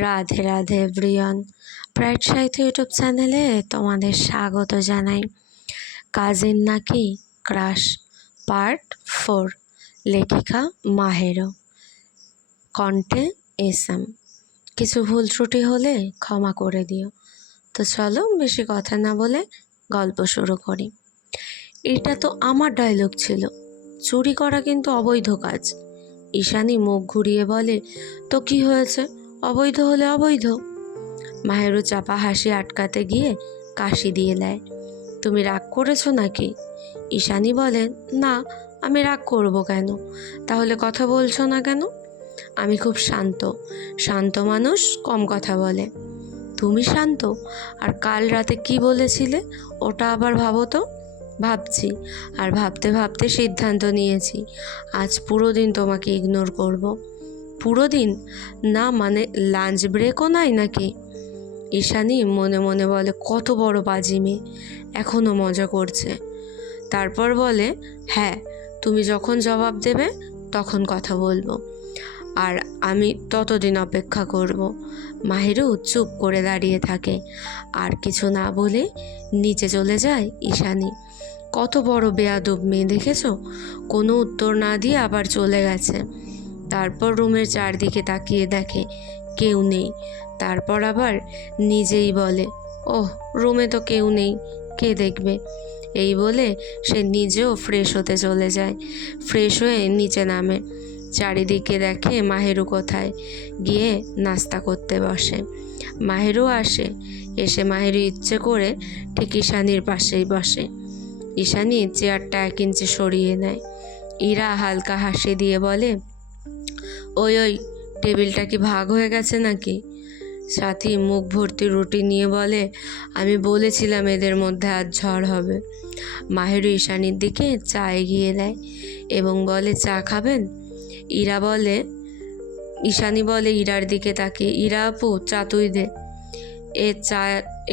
Radhe Radhe everyone, pride সাহিত্য YouTube চ্যানেলে তোমাদের স্বাগত জানাই। কাজিন নাকি ক্রাশ পার্ট 4, লেখিকা মাহেরো, কণ্ঠে এসএম। কিছু ভুল ত্রুটি হলে ক্ষমা করে দিও। তো চলো বেশি কথা না বলে গল্প শুরু করি। এটা তো আমার ডায়লগ ছিল, চুরি করা কিন্তু অবৈধ কাজ। ঈশানী মুখ ঘুরিয়ে বলে, তো কি হয়েছে, অবৈধ হলে অবৈধ। মাহেরু চাপা হাসি আটকাতে গিয়ে কাশি দিয়ে দেয়। তুমি রাগ করেছো নাকি? ঈশানী বলেন, না, আমি রাগ করব কেন? তাহলে কথা বলছো না কেন? আমি খুব শান্ত, শান্ত মানুষ কম কথা বলে। তুমি শান্ত? আর কাল রাতে কি বলেছিলে ওটা আবার ভাবো তো। ভাবছি, আর ভাবতে ভাবতে সিদ্ধান্ত নিয়েছি আজ পুরো দিন তোমাকে ইগনোর করব। পুরো দিন? না মানে লাঞ্চ ব্রেকও নাই নাকি? ঈশানী মনে মনে বলে, কত বড় বাজি মেয়ে, এখনও মজা করছে। তারপর বলে, হ্যাঁ, তুমি যখন জবাব দেবে তখন কথা বলবো, আর আমি ততদিন অপেক্ষা করব। মাহিরু চুপ করে দাঁড়িয়ে থাকে, আর কিছু না বলে নিচে চলে যায় ঈশানী। কত বড় বেয়াদব মেয়ে দেখেছো, কোনো উত্তর না দিয়ে আবার চলে গেছে। তারপর রুমের চারদিকে তাকিয়ে দেখে কেউ নেই। তারপর আবার নিজেই বলে, ওহ, রুমে তো কেউ নেই, কে দেখবে। এই বলে সে নিজেও ফ্রেশ হতে চলে যায়। ফ্রেশ হয়ে নিচে নামে, চারিদিকে দেখে মাহেরু কোথায়, গিয়ে নাস্তা করতে বসে। মাহেরু আসে, এসে মাহেরু ইচ্ছে করে ঠিক ঈশানীর পাশেই বসে। ঈশানী চেয়ারটা 1 ইঞ্চি সরিয়ে নেয়। ইরা হালকা হাসি দিয়ে বলে, ওই ওই, টেবিলটা কি ভাগ হয়ে গেছে নাকি? সাথী মুখ ভর্তি রুটি নিয়ে বলে, আমি বলেছিলাম এদের মধ্যে আজ ঝড় হবে। মাহেরু ঈশানীর দিকে চা এগিয়ে দেয় এবং বলে, চা খাবেন? ঈশানী বলে ইরার দিকে তাকিয়ে, ইরা আপু, চা তুই দে, এ চা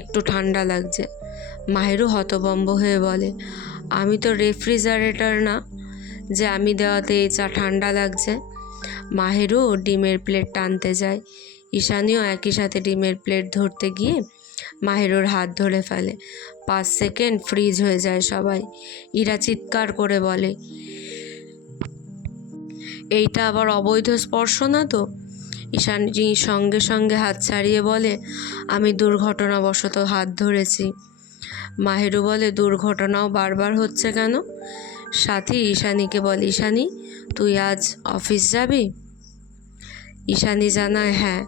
একটু ঠান্ডা লাগছে। মাহেরু হতভম্ব হয়ে বলে, আমি তো রেফ্রিজারেটর না যে আমি দেওয়াতে এই চা ঠান্ডা লাগছে। মাহেরু ডিমের প্লেট টানতে যায়। ঈশানীও একই সাথে ডিমের প্লেট ধরতে গিয়ে মাহেরুর হাত ধরে ফেলে। 5 সেকেন্ড ফ্রিজ হয়ে যায় সবাই। ইরা চিৎকার করে বলে, এইটা আবার অবৈধ স্পর্শ না তো? ঈশানী সঙ্গে সঙ্গে হাত ছাড়িয়ে বলে, আমি দুর্ঘটনাবশত হাত ধরেছি। মাহেরু বলে, দুর্ঘটনাও বারবার হচ্ছে কেন? সাথী ঈশানীকে বলে, ঈশানী, তুই আজ অফিস যাবি? ঈশানী জানায়, হ্যাঁ।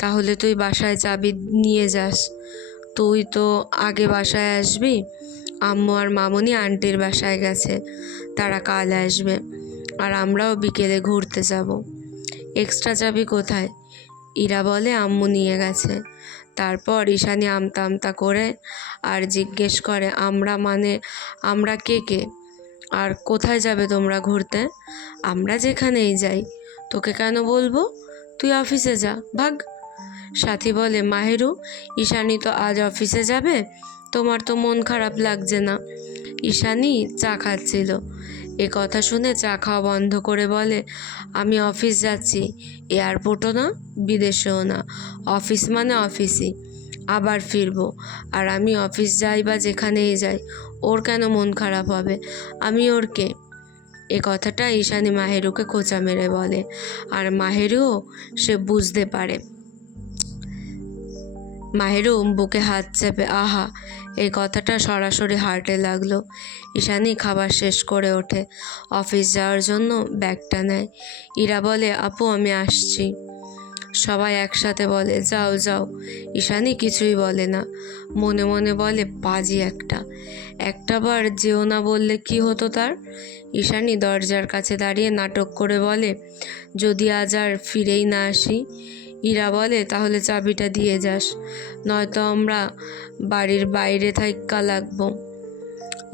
তাহলে তুই বাসায় চাবি নিয়ে যাস। তুই তো আগে বাসায় আসবি। আম্মু আর মামুনি আন্টির বাসায় গেছে, তারা কাল আসবে, আর আমরাও বিকেলে ঘুরতে যাব। এক্সট্রা চাবি কোথায়? ইরা বলে, আম্মু নিয়ে গেছে। তারপর ঈশানী আমতা আমতা করে আর জিজ্ঞেস করে, আমরা মানে আমরা কে কে? আর কোথায় যাবে তোমরা ঘুরতে? আমরা যেখানেই যাই, তোকে কেন বলবো? তুই অফিসে যা, ভাগ। সাথী বলে, মাহেরু, ঈশানী তো আজ অফিসে যাবে, তোমার তো মন খারাপ লাগছে না? ঈশানী চা খাচ্ছিল, এ কথা শুনে চা খাওয়া বন্ধ করে বলে, আমি অফিস যাচ্ছি, এয়ারপোর্টও না, বিদেশেও না, অফিস মানে অফিসই, আবার ফিরবো। আর আমি অফিস যাই বা যেখানেই যাই, ওর কেন মন খারাপ হবে? আমি ওর কে? এ কথাটা ঈশানী মাহেরুকে খোঁচা মেরে বলে, আর মাহেরুও সে বুঝতে পারে। মাহেরু বুকে হাত চেপে, আহা, এই কথাটা সরাসরি হার্টে লাগলো। ঈশানী খাবার শেষ করে ওঠে, অফিস যাওয়ার জন্য ব্যাগটা নেয়। ইরা বলে, আপু আমি আসছি। সবাই একসাথে বলে, যাও যাও। ঈশানী কিছুই বলে না, মনে মনে বলে, পাজি একটাবার যেও না বললে কি হতো তার? ঈশানী দরজার কাছে দাঁড়িয়ে নাটক করে বলে, যদি আজ আর ফিরেই না আসি? ইরা বলে, তাহলে চাবিটা দিয়ে যাস, নয়তো আমরা বাড়ির বাইরে থাইক্কা লাগবো।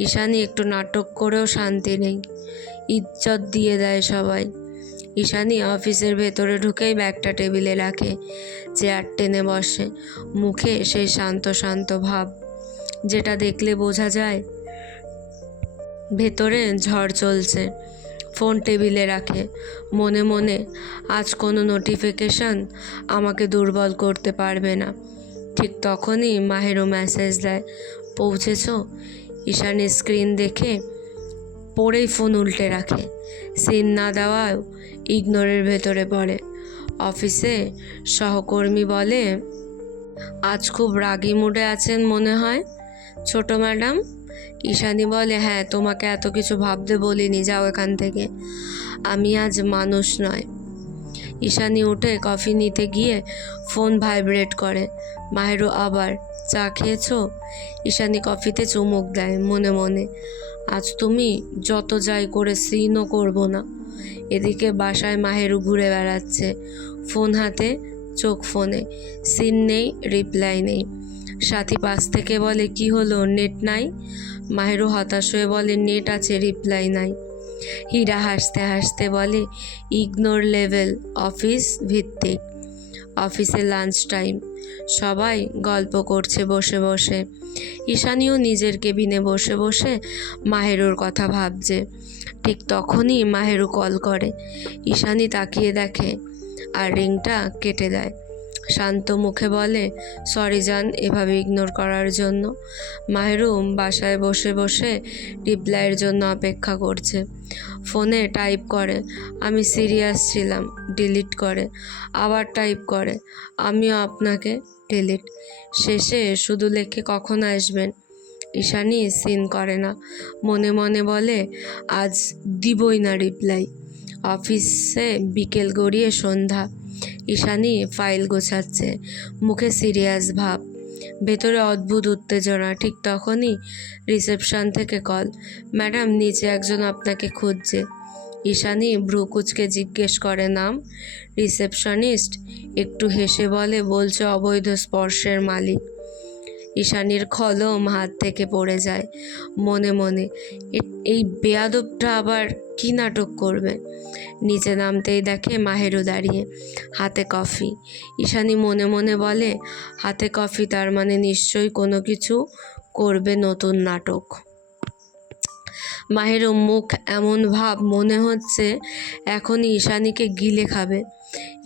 ঈশানী একটু নাটক করেও শান্তি নেই, ইজ্জত দিয়ে দেয় সবাই। ঈশানী অফিসের ভেতরে ঢুকেই ব্যাগটা টেবিলে রাখে, চেয়ার টেনে বসে, মুখে সেই শান্ত শান্ত ভাব, যেটা দেখলে বোঝা যায় ভেতরে ঝড় চলছে। ফোন টেবিলে রাখে। মনে মনে আজ কোনো নোটিফিকেশন আমাকে দুর্বল করতে পারবে না। ঠিক তখনই মাহেরও মেসেজ দেয়, পৌঁছেছো? ঈশানী স্ক্রিন দেখে পড়েই ফোন উল্টে রাখে। সিন না দেওয়াও ইগনোরের ভেতরে পড়ে। অফিসে সহকর্মী বলে, আজ খুব রাগী মুডে আছেন মনে হয় ছোট ম্যাডাম। ঈশানী বলে, হ্যাঁ, তোমাকে এত কিছু ভাবতে বলিনি, যাও এখান থেকে। আমি আজ মানুষ নয়। ঈশানী উঠে কফি নিতে গিয়ে ফোন ভাইব্রেট করে। মাহেরু আবার, চা খেয়েছো? ঈশানী কফিতে চুমুক দেয়, মনে মনে আজ তুমি যত যাই করে সিনও করবো না। এদিকে বাসায় মাহেরু ঘুরে বেড়াচ্ছে, ফোন হাতে, চোখ ফোনে। সিন নেই, রিপ্লাই নেই। সাথী পাশ থেকে বলে, কি হলো, নেট নাই? মাহেরু হতাশ হয়ে বলে, নেট আছে, রিপ্লাই নাই। হীরা হাসতে হাসতে বলে, ইগনোর লেভেল অফিস ভিত্তিক। অফিসে লাঞ্চ টাইম, সবাই গল্প করছে বসে বসে। ঈশানীও নিজের কেবিনে বসে বসে মাহেরুর কথা ভাবছে। ঠিক তখনই মাহেরু কল করে। ঈশানী তাকিয়ে দেখে আর রিংটা কেটে দেয়। শান্ত মুখে বলে, সরি জান, এভাবে ইগনোর করার জন্য। মাহেরু বাসায় বসে বসে রিপ্লাইয়ের জন্য অপেক্ষা করছে। ফোনে টাইপ করে, আমি সিরিয়াস ছিলাম, ডিলিট করে। আবার টাইপ করে, আমিও আপনাকে, ডিলিট। শেষে শুধু লেখে, কখন আসবেন? ঈশানী সিন করে না, মনে মনে বলে, আজ দিবই না রিপ্লাই। অফিসে বিকেল গড়িয়ে সন্ধ্যা। ঈশানী ফাইল গোছাচ্ছে, মুখে সিরিয়াস ভাব, ভেতরে অদ্ভুত উত্তেজনা। ঠিক তখনই রিসেপশন থেকে কল, ম্যাডাম, নিচে একজন আপনাকে খুঁজছে। ঈশানী ভ্রু কুঁচকে জিজ্ঞেস করে, নাম? রিসেপশনিস্ট একটু হেসে বলে, বলছে অবৈধ স্পর্শের মালিক। ঈশানীর কলম হাত থেকে পড়ে যায়। মনে মনে এই বেয়াদবটা আবার কি নাটক করবে। নিচে নামতেই দেখে মাহেরু দাঁড়িয়ে, হাতে কফি। ঈশানী মনে মনে বলে, হাতে কফি, তার মানে নিশ্চয়ই কোনো কিছু করবে, নতুন নাটক। মাহেরু মুখ এমন ভাব, মনে হচ্ছে এখনই ঈশানীকে গিলে খাবে।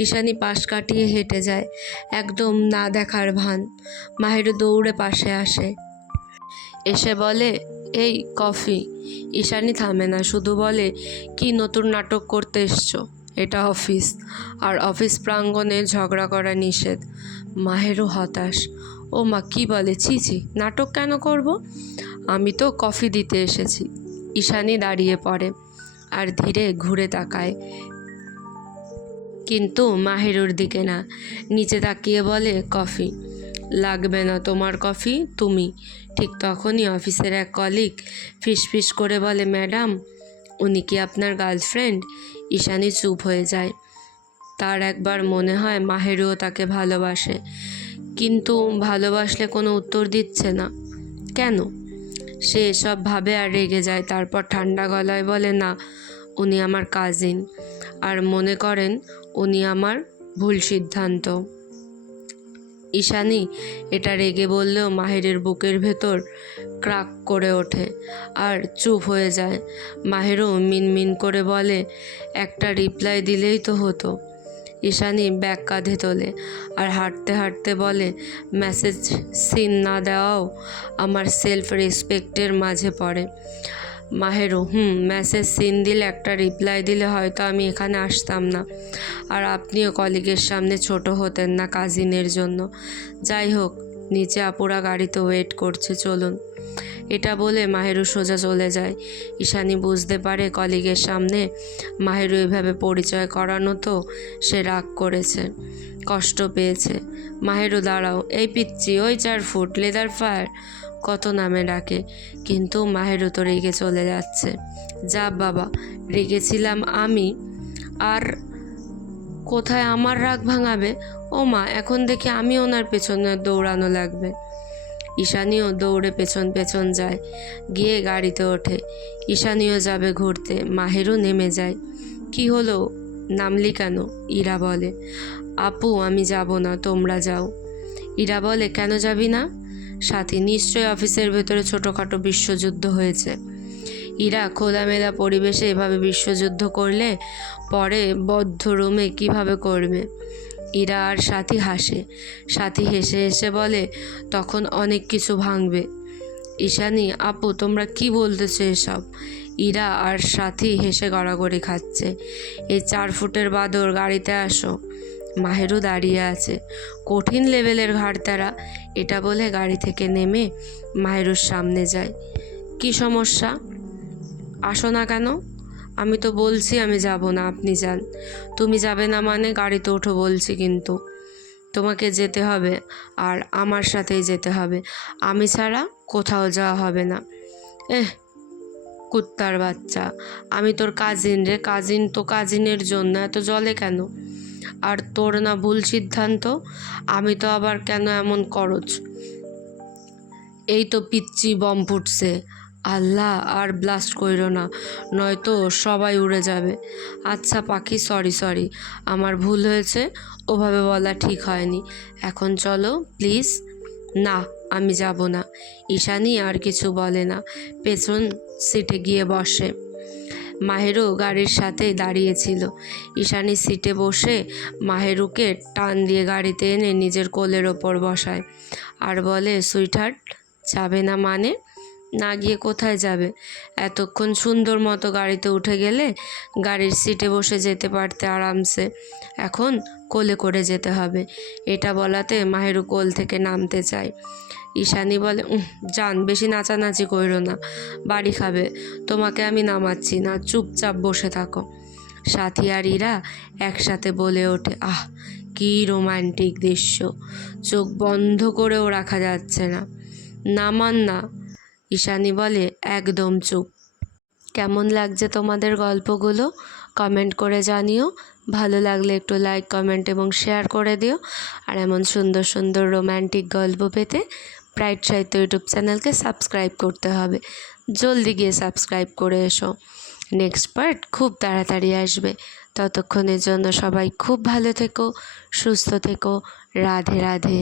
ঈশানী পাশ কাটিয়ে হেঁটে যায়, একদম না দেখার ভান। মাহেরু দৌড়ে পাশে আসে, এসে বলে, এই কফি। ঈশানী থামে না, শুধু বলে, কি নতুন নাটক করতে এসছো? এটা অফিস, আর অফিস প্রাঙ্গণে ঝগড়া করা নিষেধ। মাহেরু হতাশ, ও মা, কি বলে, ছি ছি, নাটক কেন করব? আমি তো কফি দিতে এসেছি। ঈশানী দাঁড়িয়ে পড়ে আর ধীরে ঘুরে তাকায়, কিন্তু মাহেরুর দিকে না। নিচে তাকিয়ে বলে, কফি লাগবে না তোমার, কফি তুমি। ঠিক তখনই অফিসের এক কলিগ ফিসফিস করে বলে, ম্যাডাম, উনি কি আপনার গার্লফ্রেন্ড? ঈশানী চুপ হয়ে যায়। তার একবার মনে হয় মাহেরুও তাকে ভালোবাসে, কিন্তু ভালোবাসলে কোনো উত্তর দিচ্ছে না কেন। সে এসব ভাবে আর রেগে যায়। তারপর ঠান্ডা গলায় বলে, না, উনি আমার কাজিন, আর মনে করেন উনি আমার ভুল সিদ্ধান্ত। ঈশানী এটা রেগে বললেও মাহেরের বুকের ভেতর ক্রাক করে ওঠে আর চুপ হয়ে যায়। মাহেরও মিনমিন করে বলে, একটা রিপ্লাই দিলেই তো হতো। ঈশানী ব্যাগ কাঁধে তোলে আর হাঁটতে হাঁটতে বলে, মেসেজ সিন না দেওয়াও আমার সেলফ রেসপেক্টের মাঝে পড়ে। মাহেরও, মেসেজ সিন দিলে, একটা রিপ্লাই দিলে হয়তো আমি এখানে আসতাম না, আর আপনিও কলিগের সামনে ছোট হতেন না কাজিনের জন্য। যাই হোক, নিচে আপুরা গাড়িতে ওয়েট করছে, চলুন। এটা বলে মাহেরু সোজা চলে যায়। ঈশানী বুঝতে পারে কলিগের সামনে মাহেরু এভাবে পরিচয় করানো তো সে রাগ করেছে, কষ্ট পেয়েছে। মাহেরু, দাঁড়াও, এই পিচ্ছি, ওই 4 ফুট, লেদার ফায়ার, কত নামে ডাকে, কিন্তু মাহেরু তো রেগে চলে যাচ্ছে। যা বাবা, রেগেছিলাম আমি, আর কোথায় আমার রাগ ভাঙাবে। ও মা, এখন দেখি আমি ওনার পেছনে দৌড়ানো লাগবে। ঈশানীও দৌড়ে পেছন পেছন যায়, গিয়ে গাড়িতে ওঠে। ঈশানীও যাবে ঘুরতে, মাহেরু নেমে যায়। কি হলো, নামলি কেন? ইরা বলে। আপু, আমি যাব না, তোমরা যাও। ইরা বলে, কেন যাবি না? সাথী, নিশ্চয়ই অফিসের ভেতরে ছোটোখাটো বিশ্বযুদ্ধ হয়েছে। ইরা খোলামেলা পরিবেশে এভাবে বিশ্বযুদ্ধ করলে পরে বদ্ধ রুমে কিভাবে করবে? ইরা আর সাথী হাসে। সাথী হেসে হেসে বলে, তখন অনেক কিছু ভাঙবে। ঈশানী, আপু তোমরা কি বলতেছো এসব? ইরা আর সাথী হেসে গড়াগড়ি খাচ্ছে। এই 4 ফুটের বাদর গাড়িতে আসো। মাহেরও দাঁড়িয়ে আছে, কঠিন লেভেলের ঘাড়তারা। এটা বলে গাড়ি থেকে নেমে মাহেরুর সামনে যায়। কি সমস্যা? আসো না কেন? আমি তো বলছি আমি যাব না, আপনি যান। তুমি যাবে না মানে গাড়িতে ওঠো বলছি কিন্তু। তোমাকে যেতে হবে, আর আমার সাথেই যেতে হবে। আমি ছাড়া কোথাও যাওয়া হবে না। এহ, কুত্তার বাচ্চা, আমি তোর কাজিন রে। কাজিন তো কাজিনের জন্য এত জলে কেন? আর তোর না ভুল সিদ্ধান্ত? আমি তো আবার কেন এমন করছ? এই তো পিচ্চি বম ফুটছে। আল্লাহ, আর ব্লাস্ট কইরো না, নয়তো সবাই উড়ে যাবে। আচ্ছা পাখি, সরি, আমার ভুল হয়েছে, ওভাবে বলা ঠিক হয়নি। এখন চলো প্লিজ। না, আমি যাব না। ঈশানী আর কিছু বলে না, পেছন সিটে গিয়ে বসে। মাহেরু গাড়ির সাথে দাঁড়িয়েছিল। ঈশানী সিটে বসে মাহেরুকে টান দিয়ে গাড়িতে এনে নিজের কোলের ওপর বসায় আর বলে, সুইটহার্ট, যাবে না মানে? না গিয়ে কোথায় যাবে? এতক্ষণ সুন্দর মতো গাড়িতে উঠে গেলে গাড়ির সিটে বসে যেতে পারতে আরামসে। এখন কোলে করে যেতে হবে। এটা বলাতে মাহেরু কোল থেকে নামতে চায়। ঈশানী বলে, জান, বেশি নাচানাচি কইরো না, বাড়ি খাবে। তোমাকে আমি নামাচ্ছি না, চুপচাপ বসে থাকো। সাথী আর ইরা একসাথে বলে ওঠে, আহ, কি রোমান্টিক দৃশ্য, চোখ বন্ধ করেও রাখা যাচ্ছে না। নামান না। ঈশানী বলে, একদম চুপ। কেমন লাগছে তোমাদের গল্পগুলো? কমেন্ট করে জানিও। ভালো লাগলে একটু লাইক, কমেন্ট এবং শেয়ার করে দিও। আর এমন সুন্দর সুন্দর রোম্যান্টিক গল্প পেতে ব্রাইট সাহিত্য ইউটিউব চ্যানেলকে সাবস্ক্রাইব করতে হবে। জলদি গিয়ে সাবস্ক্রাইব করে এসো। নেক্সট পার্ট খুব তাড়াতাড়ি আসবে। ততক্ষণের জন্য সবাই খুব ভালো থেকো, সুস্থ থেকো। রাধে রাধে।